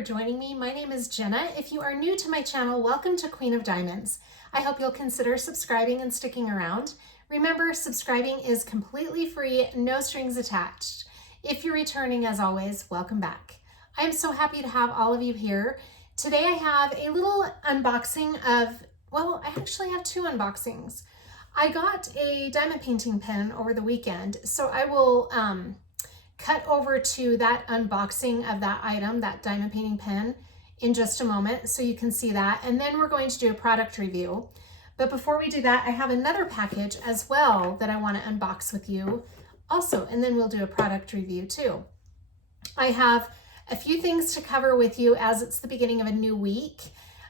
for joining me. My name is Jenna. If you are new to my channel, welcome to Queen of Diamonds. I hope you'll consider subscribing and sticking around. Remember, subscribing is completely free, no strings attached. If you're returning, as always, welcome back. I am so happy to have all of you here. Today I have a little unboxing of, well, I actually have two unboxings. I got a diamond painting pen over the weekend, so I will cut over to that unboxing of that item, that diamond painting pen, in just a moment so you can see that. And then we're going to do a product review. But before we do that, I have another package as well that I want to unbox with you also, and then we'll do a product review too. I have a few things to cover with you as it's the beginning of a new week.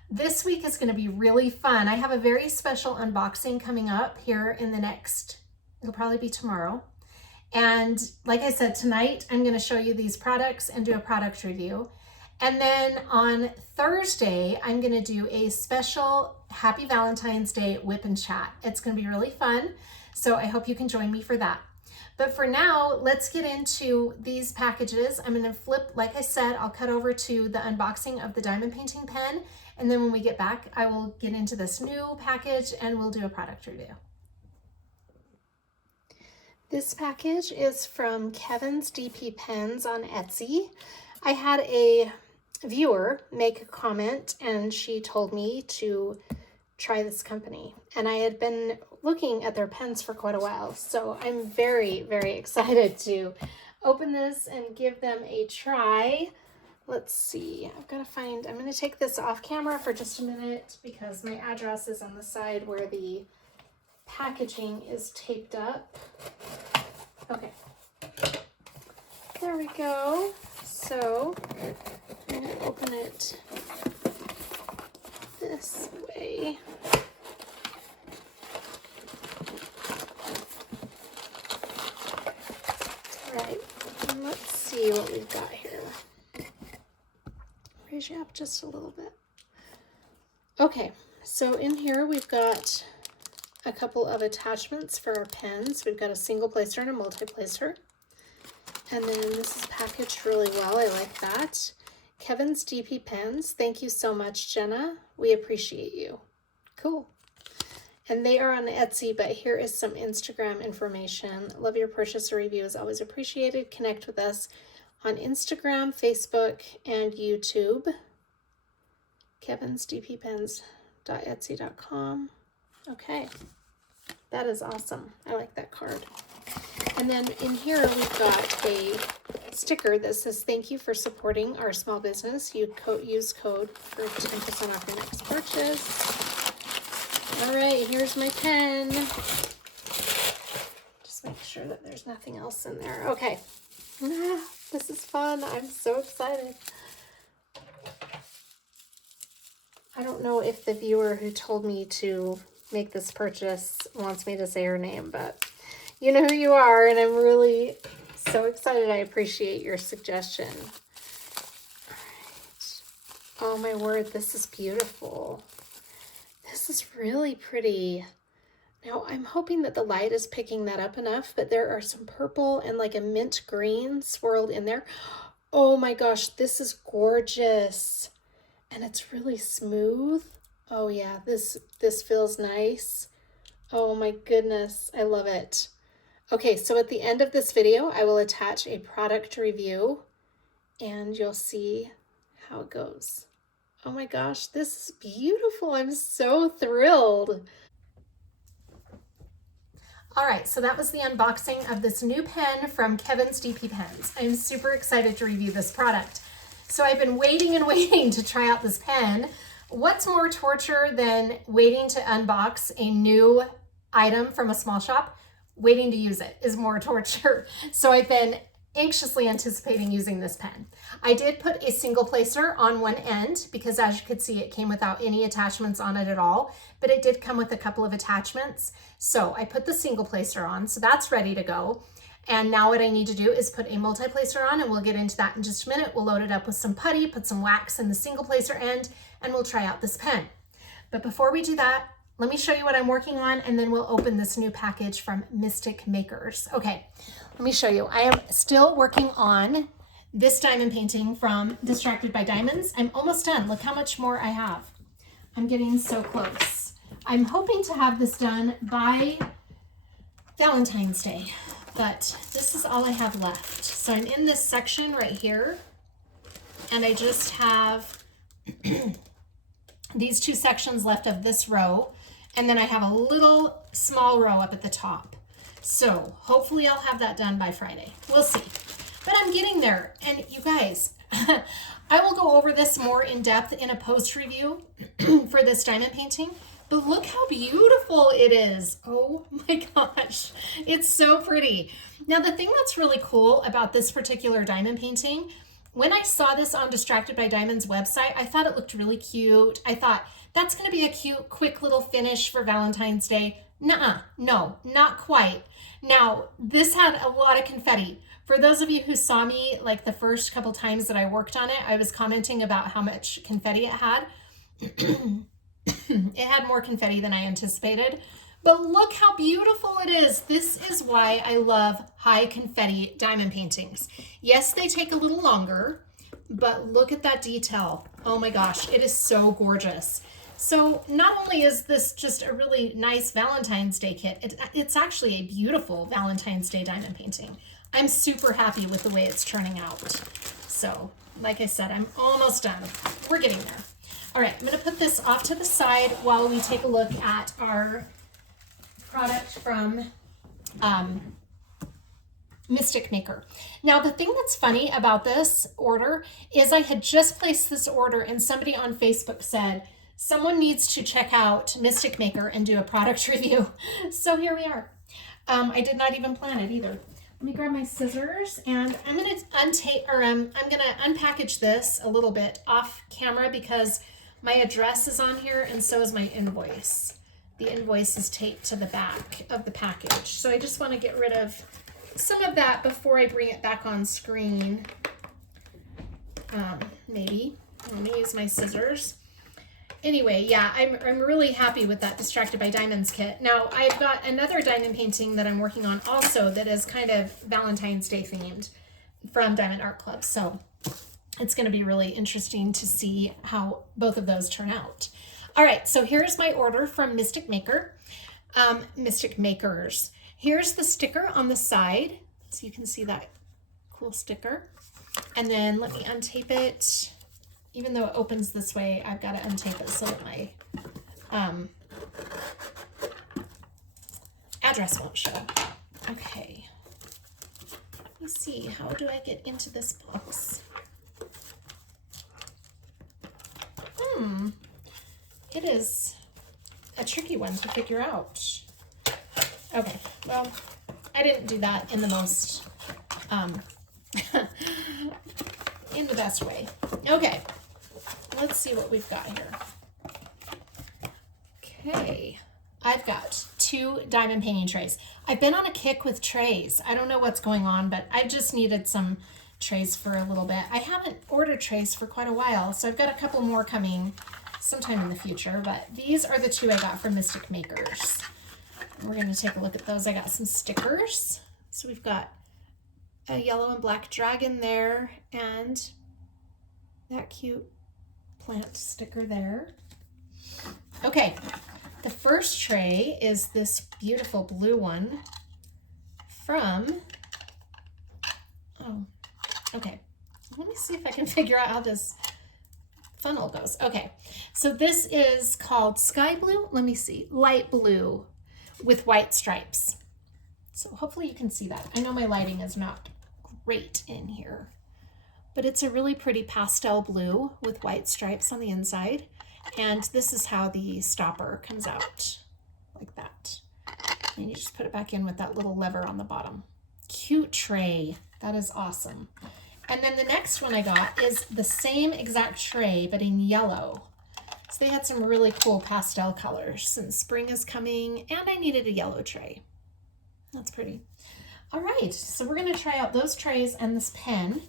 This week is going to be really fun. I have a very special unboxing coming up here in the next, it'll probably be tomorrow. And like I said, tonight I'm going to show you these products and do a product review. And then on Thursday, I'm going to do a special Happy Valentine's Day whip and chat. It's going to be really fun. So I hope you can join me for that. But for now, let's get into these packages. I'm going to flip, like I said, I'll cut over to the unboxing of the diamond painting pen. And then when we get back, I will get into this new package and we'll do a product review. This package is from KevinsDPpens on Etsy. I had a viewer make a comment and she told me to try this company. And I had been looking at their pens for quite a while. So I'm very, very excited to open this and give them a try. Let's see, I've got to find, I'm going to take this off camera for just a minute because my address is on the side where the packaging is taped up. Okay, there we go. So I'm going to open it this way. All right, and let's see what we've got here. Raise you up just a little bit. Okay, so in here we've got a couple of attachments for our pens. We've got a single placer and a multi-placer. And then this is packaged really well. I like that. KevinsDPpens. Thank you so much, Jenna. We appreciate you. Cool. And they are on Etsy, but here is some Instagram information. Love your purchase or review is always appreciated. Connect with us on Instagram, Facebook, and YouTube. KevinsDPpens.etsy.com. Okay, that is awesome. I like that card. And then in here we've got a sticker that says, thank you for supporting our small business. You use code for 10% off your next purchase. All right, here's my pen. Just make sure that there's nothing else in there. Okay, this is fun. I'm so excited. I don't know if the viewer who told me to make this purchase wants me to say her name, but you know who you are, and I'm really so excited. I appreciate your suggestion. All right. Oh my word, this is beautiful. This is really pretty. Now I'm hoping that the light is picking that up enough, but there are some purple and like a mint green swirled in there. Oh my gosh, this is gorgeous. And it's really smooth. Oh yeah, this feels nice. Oh my goodness, I love it. Okay, so at the end of this video, I will attach a product review and you'll see how it goes. Oh my gosh, this is beautiful. I'm so thrilled. All right, so that was the unboxing of this new pen from KevinsDPpens. I'm super excited to review this product. So I've been waiting and waiting to try out this pen. What's more torture than waiting to unbox a new item from a small shop? Waiting to use it is more torture. So I've been anxiously anticipating using this pen. I did put a single placer on one end because, as you could see, it came without any attachments on it at all, but it did come with a couple of attachments. So I put the single placer on, so that's ready to go. And now what I need to do is put a multi-placer on, and we'll get into that in just a minute. We'll load it up with some putty, put some wax in the single placer end, and we'll try out this pen. But before we do that, let me show you what I'm working on, and then we'll open this new package from MistikMakers. Okay, let me show you. I am still working on this diamond painting from Distracted by Diamonds. I'm almost done. Look how much more I have. I'm getting so close. I'm hoping to have this done by Valentine's Day, but this is all I have left. So I'm in this section right here, and I just have these 2 sections left of this row, and then I have a little small row up at the top. So hopefully I'll have that done by Friday. We'll see. But I'm getting there. And you guys, I will go over this more in depth in a post review for this diamond painting. But look how beautiful it is. Oh my gosh. It's so pretty. Now the thing that's really cool about this particular diamond painting, when I saw this on Distracted by Diamonds website, I thought it looked really cute. I thought that's going to be a cute, quick little finish for Valentine's Day. Nuh-uh, no, not quite. Now, this had a lot of confetti. For those of you who saw me like the first couple times that I worked on it, I was commenting about how much confetti it had. It had more confetti than I anticipated. But look how beautiful it is. This is why I love high confetti diamond paintings. Yes, they take a little longer, but look at that detail. Oh my gosh, it is so gorgeous. So not only is this just a really nice Valentine's Day kit, it's actually a beautiful Valentine's Day diamond painting. I'm super happy with the way it's turning out. So like I said, I'm almost done. We're getting there. All right, I'm gonna put this off to the side while we take a look at our product from MistikMaker. Now the thing that's funny about this order is I had just placed this order and somebody on Facebook said, someone needs to check out MistikMaker and do a product review. So here we are. I did not even plan it either. Let me grab my scissors and I'm gonna I'm gonna unpackage this a little bit off camera because my address is on here and so is my invoice. The invoice is taped to the back of the package. So I just want to get rid of some of that before I bring it back on screen. Maybe. I'm gonna use my scissors. Anyway, yeah, I'm really happy with that Distracted by Diamonds kit. Now, I've got another diamond painting that I'm working on also that is kind of Valentine's Day themed from Diamond Art Club. So it's going to be really interesting to see how both of those turn out. All right, so here's my order from MistikMaker, MistikMakers. Here's the sticker on the side, so you can see that cool sticker. And then let me untape it. Even though it opens this way, I've got to untape it so that my address won't show. Okay. Let me see. How do I get into this box? It is a tricky one to figure out. Okay. Well, I didn't do that in the most, in the best way. Okay. Let's see what we've got here. Okay, I've got 2 diamond painting trays. I've been on a kick with trays. I don't know what's going on, but I've just needed some trays for a little bit. I haven't ordered trays for quite a while, so I've got a couple more coming sometime in the future, but these are the 2 I got from MistikMakers. We're going to take a look at those. I got some stickers. So we've got a yellow and black dragon there, and that cute plant sticker there. Okay, the first tray is this beautiful blue one from, oh, okay. Let me see if I can figure out how this funnel goes. Okay, so this is called Sky Blue. Let me see, light blue with white stripes. So hopefully you can see that. I know my lighting is not great in here, but it's a really pretty pastel blue with white stripes on the inside. And this is how the stopper comes out, like that. And you just put it back in with that little lever on the bottom. Cute tray. That is awesome. And then the next one I got is the same exact tray, but in yellow. So they had some really cool pastel colors since spring is coming, and I needed a yellow tray. That's pretty. All right, so we're gonna try out those trays and this pen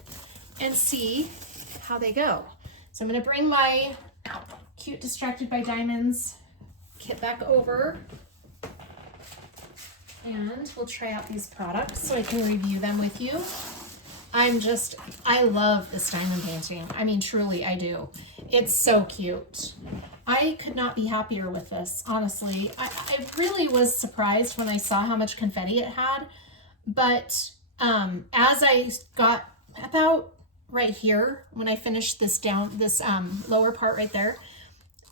and see how they go. So I'm going to bring my cute Distracted by Diamonds kit back over and we'll try out these products so I can review them with you. I love this diamond painting. I mean, truly, I do. It's so cute. I could not be happier with this, honestly. I really was surprised when I saw how much confetti it had, but as I got about right here, when I finished this lower part right there,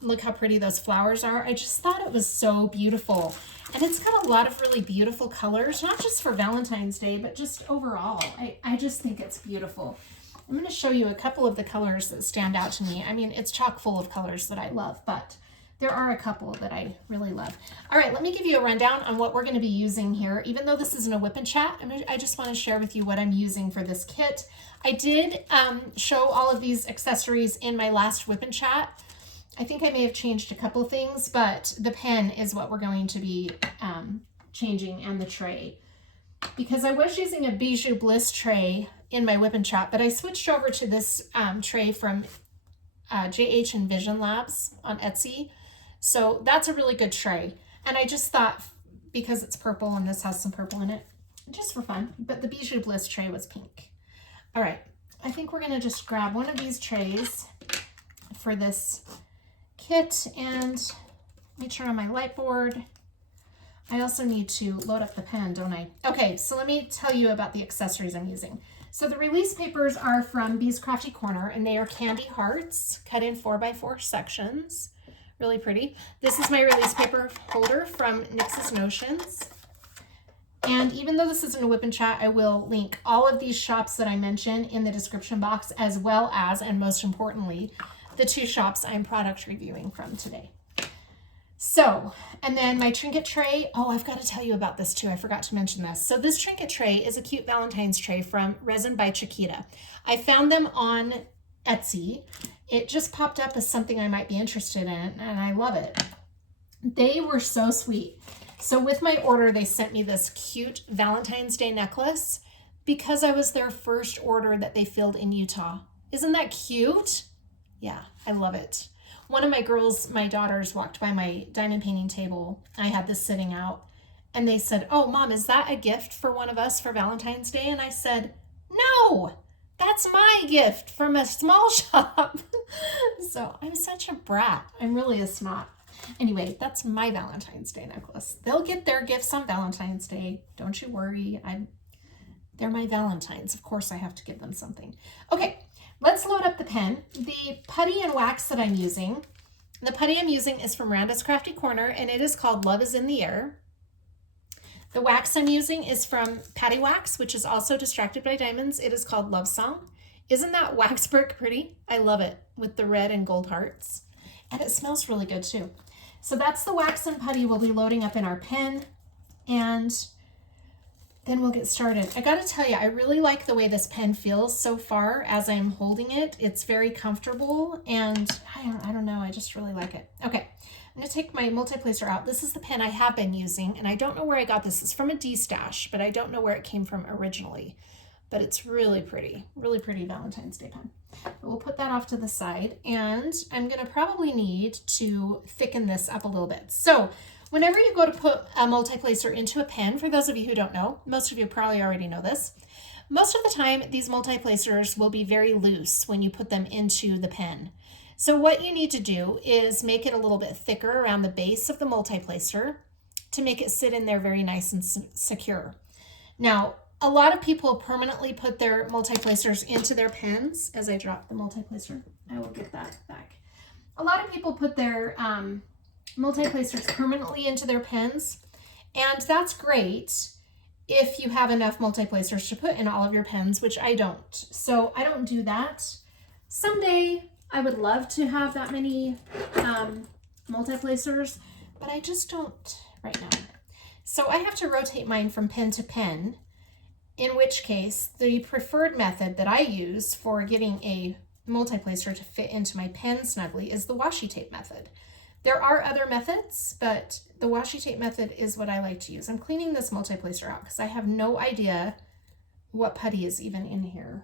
look how pretty those flowers are. I just thought it was so beautiful. And it's got a lot of really beautiful colors, not just for Valentine's Day, but just overall. I just think it's beautiful. I'm going to show you a couple of the colors that stand out to me. I mean, it's chock full of colors that I love, but there are a couple that I really love. All right, let me give you a rundown on what we're going to be using here. Even though this isn't a whip and chat, I just want to share with you what I'm using for this kit. I did show all of these accessories in my last whip and chat. I think I may have changed a couple things, but the pen is what we're going to be changing, and the tray. Because I was using a Bijou Bliss tray in my whip and chat, but I switched over to this tray from JH and Vision Labs on Etsy. So that's a really good tray. And I just thought, because it's purple and this has some purple in it, just for fun, but the Bijou Bliss tray was pink. All right, I think we're gonna just grab one of these trays for this kit, and let me turn on my light board. I also need to load up the pen, don't I? Okay, so let me tell you about the accessories I'm using. So the release papers are from Bee's Crafty Corner, and they are candy hearts cut in 4x4 sections. Really pretty. This is my release paper holder from NYX's Notions. And even though this isn't a whip and chat, I will link all of these shops that I mentioned in the description box, as well as, and most importantly, the 2 shops I'm product reviewing from today. So, and then my trinket tray. Oh, I've got to tell you about this too. I forgot to mention this. So this trinket tray is a cute Valentine's tray from ResinByChiquita. I found them on Etsy. It just popped up as something I might be interested in, and I love it. They were so sweet. So with my order, they sent me this cute Valentine's Day necklace because I was their first order that they filled in Utah. Isn't that cute? Yeah, I love it. One of my girls, my daughters, walked by my diamond painting table. I had this sitting out, and they said, "Oh, Mom, is that a gift for one of us for Valentine's Day?" And I said, "No, that's my gift from a small shop." So I'm such a brat. I'm really a snot. Anyway, that's my Valentine's Day necklace. They'll get their gifts on Valentine's Day. Don't you worry. They're my Valentines. Of course I have to give them something. Okay. Let's load up the pen. The putty and wax that I'm using, the putty I'm using is from Randa's Crafty Corner, and it is called Love is in the Air. The wax I'm using is from PaddyWaxx, which is also Distracted by Diamonds. It is called Love Song. Isn't that wax brick pretty? I love it, with the red and gold hearts. And it smells really good too. So that's the wax and putty we'll be loading up in our pen, and then we'll get started. I gotta tell you, I really like the way this pen feels so far as I'm holding it. It's very comfortable, and I don't know, I just really like it. Okay, I'm gonna take my multi-placer out. This is the pen I have been using, and I don't know where I got this. It's from a D-stash, but I don't know where it came from originally. But it's really pretty Valentine's Day pen. But we'll put that off to the side, and I'm gonna probably need to thicken this up a little bit. So whenever you go to put a multi-placer into a pen, for those of you who don't know, most of you probably already know this, most of the time these multi-placers will be very loose when you put them into the pen. So what you need to do is make it a little bit thicker around the base of the multi-placer to make it sit in there very nice and secure. Now, a lot of people permanently put their multi-placers into their pens. As I drop the multi-placer, I will get that back. A lot of people put their multi-placers permanently into their pens, and that's great if you have enough multi-placers to put in all of your pens, which I don't. So I don't do that. Someday I would love to have that many multi-placers, but I just don't right now. So I have to rotate mine from pen to pen, in which case the preferred method that I use for getting a multi-placer to fit into my pen snugly is the washi tape method. There are other methods, but the washi tape method is what I like to use. I'm cleaning this multi-placer out because I have no idea what putty is even in here.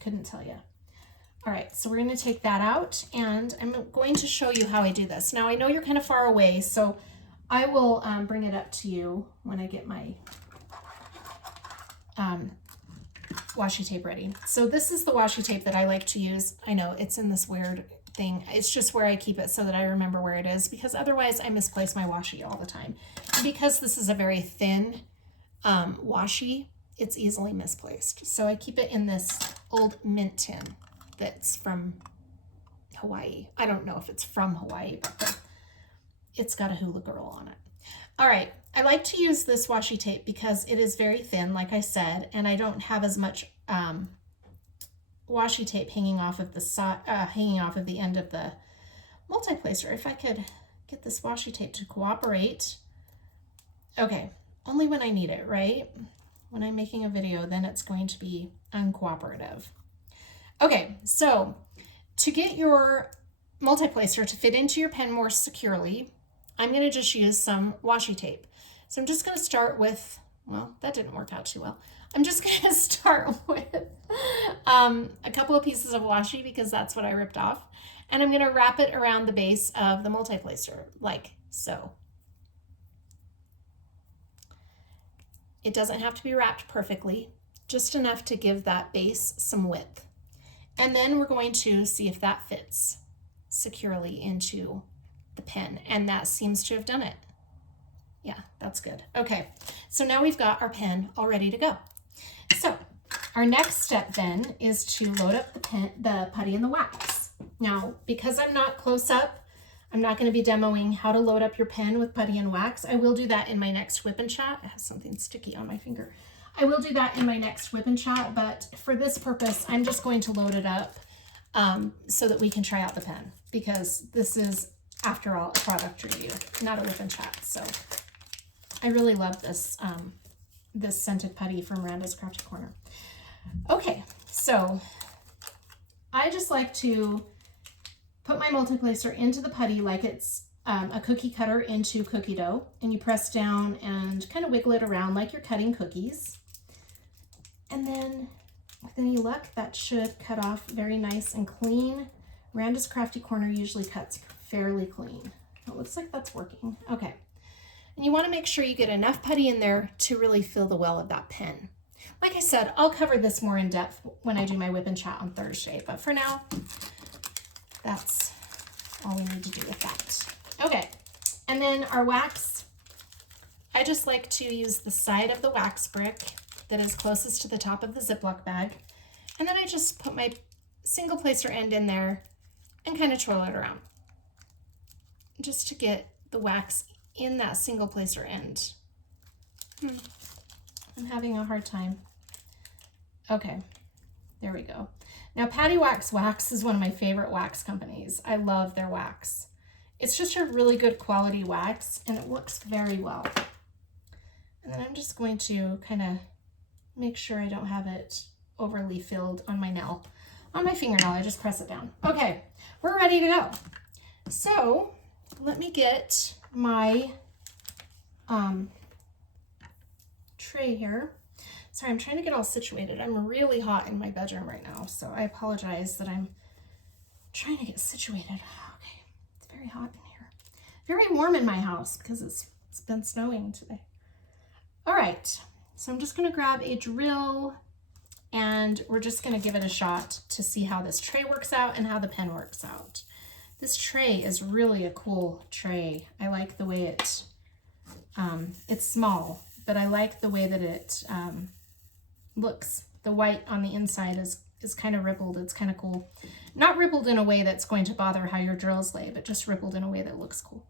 Couldn't tell you. All right, so we're going to take that out, and I'm going to show you how I do this. Now, I know you're kind of far away, so I will bring it up to you when I get my washi tape ready. So this is the washi tape that I like to use. I know it's in this weird thing. It's just where I keep it so that I remember where it is, because otherwise I misplace my washi all the time. And because this is a very thin washi, it's easily misplaced. So I keep it in this old mint tin that's from Hawaii. I don't know if it's from Hawaii, but it's got a hula girl on it. All right, I like to use this washi tape because it is very thin, like I said, and I don't have as much washi tape hanging off of the end of the multi-placer. If I could get this washi tape to cooperate. Okay, only when I need it, right? When I'm making a video, then it's going to be uncooperative. Okay, so to get your multi-placer to fit into your pen more securely, I'm going to just use some washi tape. So I'm just going to start with, well, that didn't work out too well. I'm just going to start with a couple of pieces of washi because that's what I ripped off. And I'm going to wrap it around the base of the multi-placer like so. It doesn't have to be wrapped perfectly, just enough to give that base some width. And then we're going to see if that fits securely into the pen, and that seems to have done it. Yeah, that's good. Okay, so now we've got our pen all ready to go. So our next step then is to load up the pen, the putty and the wax. Now, because I'm not close up, I'm not going to be demoing how to load up your pen with putty and wax. I will do that in my next whip and chat. I have something sticky on my finger. I will do that in my next whip and chat, but for this purpose, I'm just going to load it up so that we can try out the pen, because this is, after all, a product review, not a whip and chat. So I really love this, this scented putty from Randa's Crafty Corner. Okay, so I just like to put my multi-placer into the putty like it's a cookie cutter into cookie dough, and you press down and kind of wiggle it around like you're cutting cookies. And then with any luck, that should cut off very nice and clean. Randa's Crafty Corner usually cuts fairly clean. It looks like that's working. Okay. And you want to make sure you get enough putty in there to really fill the well of that pen. Like I said, I'll cover this more in depth when I do my whip and chat on Thursday, but for now, that's all we need to do with that. Okay, and then our wax, I just like to use the side of the wax brick that is closest to the top of the Ziploc bag, and then I just put my single placer end in there and kind of twirl it around just to get the wax in that single placer end. I'm having a hard time. Okay, there we go. Now, PaddyWaxx wax is one of my favorite wax companies. I love their wax. It's just a really good quality wax, and it works very well. And then I'm just going to kind of make sure I don't have it overly filled on my nail. On my fingernail, I just press it down. Okay, we're ready to go. So let me get my tray here. Sorry, I'm trying to get all situated. I'm really hot in my bedroom right now, so I apologize that I'm trying to get situated. Okay, it's very hot in here. Very warm in my house because it's been snowing today. All right, so I'm just gonna grab a drill and we're just gonna give it a shot to see how this tray works out and how the pen works out. This tray is really a cool tray. I like the way it's small, but I like the way that it looks. The white on the inside is kind of rippled. It's kind of cool. Not rippled in a way that's going to bother how your drills lay, but just rippled in a way that looks cool.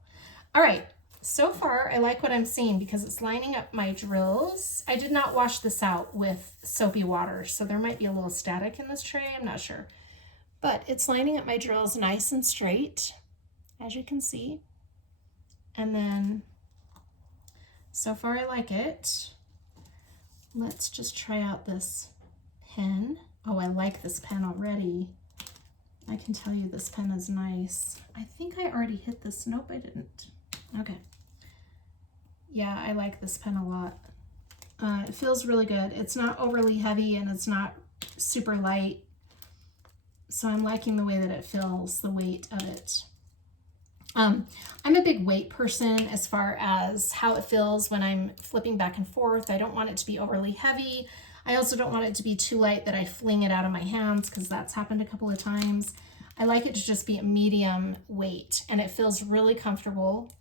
All right, so far I like what I'm seeing because it's lining up my drills. I did not wash this out with soapy water, so there might be a little static in this tray, I'm not sure. But it's lining up my drills nice and straight, as you can see. And then, so far I like it. Let's just try out this pen. Oh, I like this pen already. I can tell you this pen is nice. I think I already hit this. Nope, I didn't. Okay. Yeah, I like this pen a lot. It feels really good. It's not overly heavy and it's not super light. So I'm liking the way that it feels, the weight of it. I'm a big weight person as far as how it feels when I'm flipping back and forth. I don't want it to be overly heavy. I also don't want it to be too light that I fling it out of my hands, because that's happened a couple of times. I like it to just be a medium weight, and it feels really comfortable.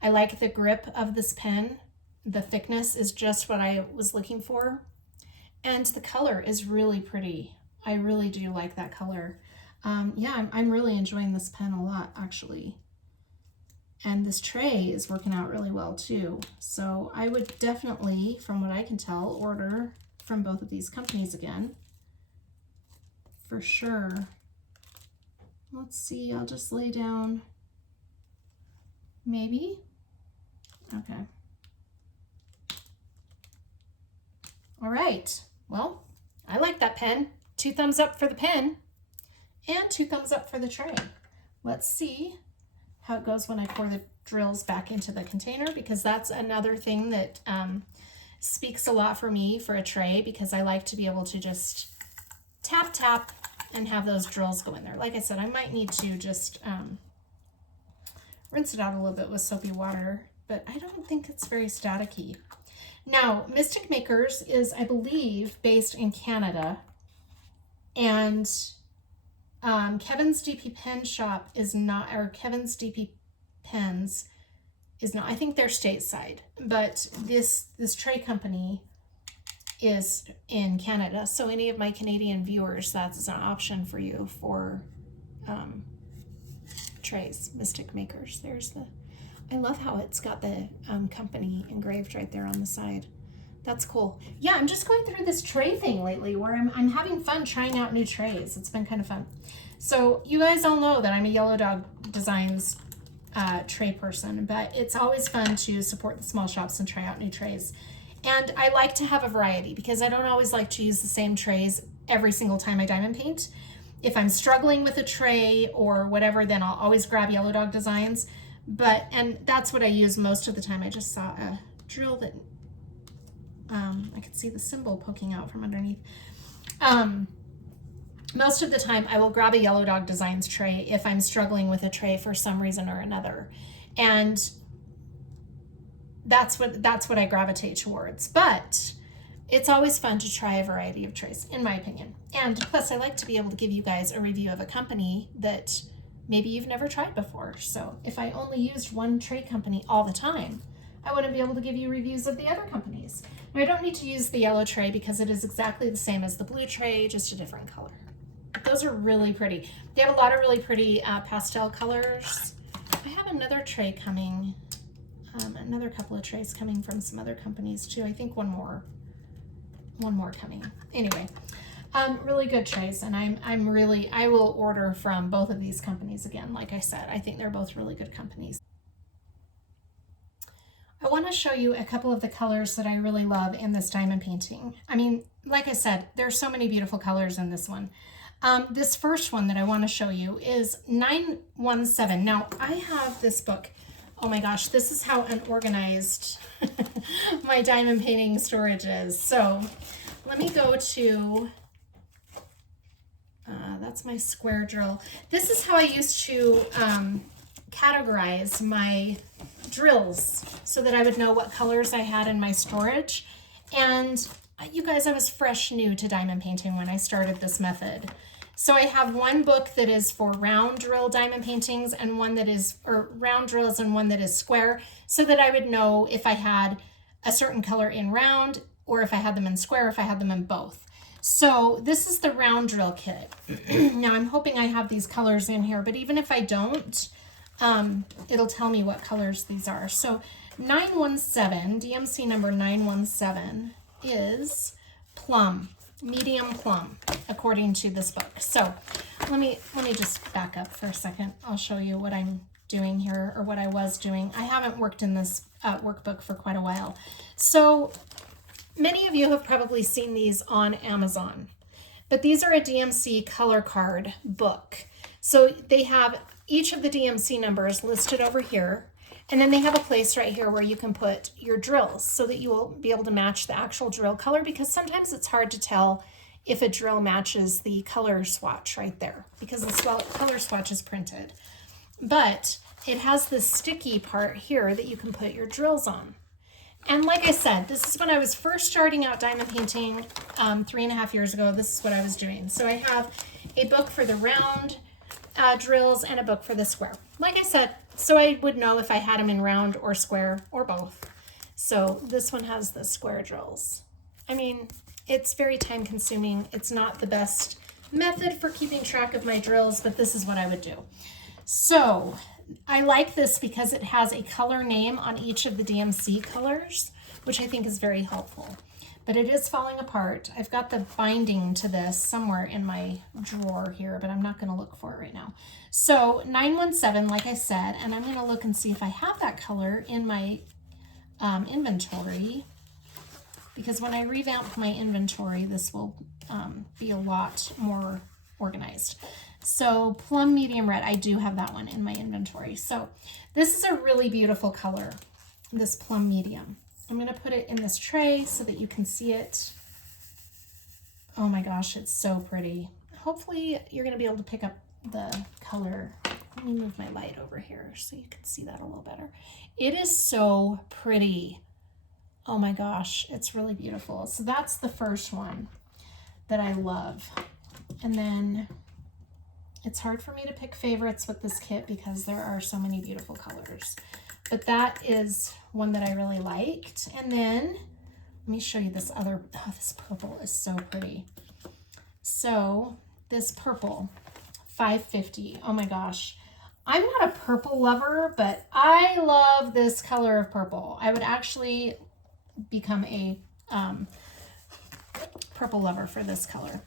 I like the grip of this pen. The thickness is just what I was looking for. And the color is really pretty. I really do like that color. Yeah, I'm really enjoying this pen a lot, actually. And this tray is working out really well too. So I would definitely, from what I can tell, order from both of these companies again. For sure. Let's see, I'll just lay down, maybe? Okay. All right, well, I like that pen. 2 thumbs up for the pen and 2 thumbs up for the tray. Let's see how it goes when I pour the drills back into the container, because that's another thing that speaks a lot for me for a tray, because I like to be able to just tap, tap, and have those drills go in there. Like I said, I might need to just rinse it out a little bit with soapy water, but I don't think it's very staticky. Now, MistikMakers is, I believe, based in Canada, and KevinsDPpens shop is not, or KevinsDPpens is not. I think they're stateside, but this tray company is in Canada. So any of my Canadian viewers, that's an option for you for trays. MistikMakers. There's the, I love how it's got the company engraved right there on the side. That's cool. Yeah, I'm just going through this tray thing lately where I'm having fun trying out new trays. It's been kind of fun. So you guys all know that I'm a Yellow Dog Designs tray person, but it's always fun to support the small shops and try out new trays. And I like to have a variety, because I don't always like to use the same trays every single time I diamond paint. If I'm struggling with a tray or whatever, then I'll always grab Yellow Dog Designs. And that's what I use most of the time. I just saw a drill that I could see the symbol poking out from underneath. Most of the time I will grab a Yellow Dog Designs tray if I'm struggling with a tray for some reason or another. And that's what I gravitate towards. But it's always fun to try a variety of trays, in my opinion. And plus, I like to be able to give you guys a review of a company that maybe you've never tried before. So if I only used one tray company all the time, I wouldn't be able to give you reviews of the other companies. Now, I don't need to use the yellow tray because it is exactly the same as the blue tray, just a different color. Those are really pretty. They have a lot of really pretty pastel colors. I have another tray coming, another couple of trays coming from some other companies too. I think one more coming. Anyway, really good trays, and I will order from both of these companies again. Like I said, I think they're both really good companies. I want to show you a couple of the colors that I really love in this diamond painting. I mean, like I said, there's so many beautiful colors in this one. This first one that I want to show you is 917. Now, I have this book. Oh my gosh, this is how unorganized my diamond painting storage is. So let me go to, that's my square drill. This is how I used to categorize my drills so that I would know what colors I had in my storage. And you guys, I was fresh new to diamond painting when I started this method. So I have one book that is for round drill diamond paintings and one that is, or round drills and one that is square, so that I would know if I had a certain color in round or if I had them in square, if I had them in both. So this is the round drill kit. Now I'm hoping I have these colors in here, but even if I don't, it'll tell me what colors these are. So 917, DMC number 917 is plum. Medium plum, according to this book. So let me just back up for a second. I'll show you what I'm doing here, or what I was doing. I haven't worked in this workbook for quite a while. So many of you have probably seen these on Amazon, but these are a DMC color card book. So they have each of the DMC numbers listed over here. And then they have a place right here where you can put your drills so that you will be able to match the actual drill color, because sometimes it's hard to tell if a drill matches the color swatch right there because the color swatch is printed. But it has this sticky part here that you can put your drills on. And like I said, this is when I was first starting out diamond painting 3.5 years ago. This is what I was doing. So I have a book for the round drills and a book for the square. Like I said, so I would know if I had them in round or square or both. So this one has the square drills. I mean, it's very time consuming. It's not the best method for keeping track of my drills, but this is what I would do. So I like this because it has a color name on each of the DMC colors, which I think is very helpful. But it is falling apart. I've got the binding to this somewhere in my drawer here, but I'm not going to look for it right now. So 917, like I said, and I'm going to look and see if I have that color in my inventory, because when I revamp my inventory, this will be a lot more organized. So plum medium red, I do have that one in my inventory. So this is a really beautiful color, this plum medium. I'm going to put it in this tray so that you can see it. Oh my gosh, it's so pretty. Hopefully you're going to be able to pick up the color. Let me move my light over here so you can see that a little better. It is so pretty. Oh my gosh, it's really beautiful. So that's the first one that I love. And then it's hard for me to pick favorites with this kit because there are so many beautiful colors. But that is one that I really liked. And then let me show you this other, oh, this purple is so pretty. So this purple, $5.50. Oh my gosh. I'm not a purple lover, but I love this color of purple. I would actually become a purple lover for this color.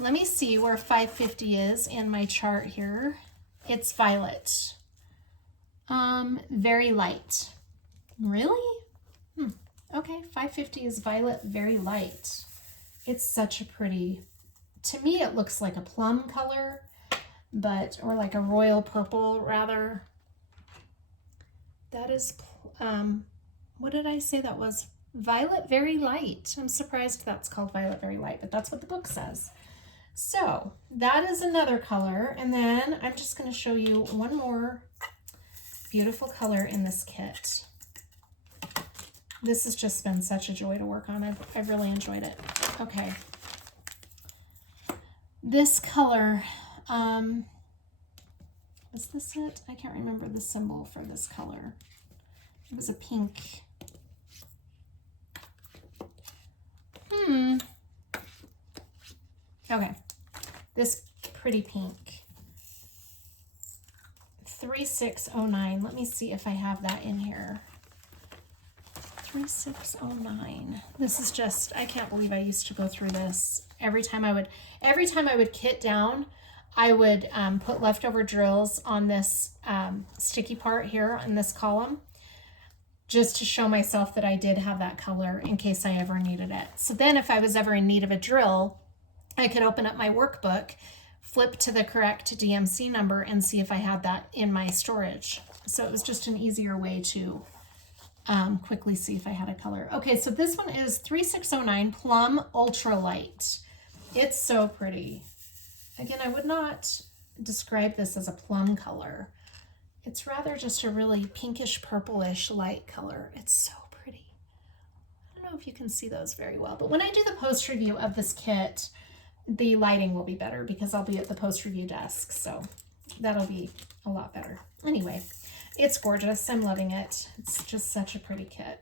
Let me see where $5.50 is in my chart here. It's violet. Very light. Really? Okay, $5.50 is violet, very light. It's such a pretty, to me it looks like a plum color, but, or like a royal purple rather. That is, what did I say that was? Violet Very Light. I'm surprised that's called Violet Very Light, but that's what the book says. So that is another color. And then I'm just going to show you one more beautiful color in this kit. This has just been such a joy to work on. I've really enjoyed it. Okay. This color, is this it? I can't remember the symbol for this color. It was a pink. Okay, this pretty pink. 3609. Let me see if I have that in here. 3609. This is just, I can't believe I used to go through this. Every time I would kit down, I would put leftover drills on this sticky part here in this column, just to show myself that I did have that color in case I ever needed it. So then if I was ever in need of a drill, I could open up my workbook, flip to the correct DMC number, and see if I had that in my storage. So it was just an easier way to quickly see if I had a color. Okay, so this one is 3609 Plum Ultralight. It's so pretty. Again, I would not describe this as a plum color. It's rather just a really pinkish purplish light color. It's so pretty. I don't know if you can see those very well, but when I do the post review of this kit, the lighting will be better because I'll be at the post review desk. So that'll be a lot better. Anyway, it's gorgeous. I'm loving it. It's just such a pretty kit.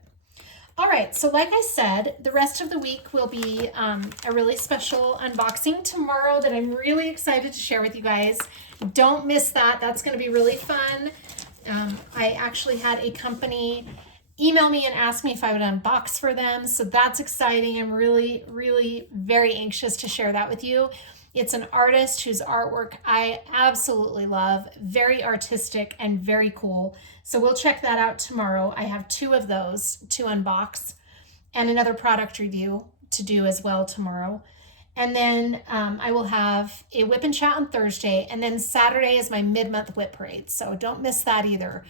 All right, so like I said, the rest of the week will be a really special unboxing tomorrow that I'm really excited to share with you guys. Don't miss that. That's going to be really fun. I actually had a company email me and ask me if I would unbox for them, so that's exciting. I'm really, really very anxious to share that with you. It's an artist whose artwork I absolutely love, very artistic and very cool. So we'll check that out tomorrow. I have 2 of those to unbox and another product review to do as well tomorrow. And then I will have a whip and chat on Thursday, and then Saturday is my mid-month whip parade. So don't miss that either.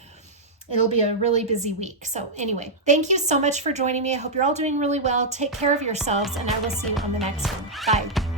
It'll be a really busy week. So anyway, thank you so much for joining me. I hope you're all doing really well. Take care of yourselves, and I will see you on the next one. Bye.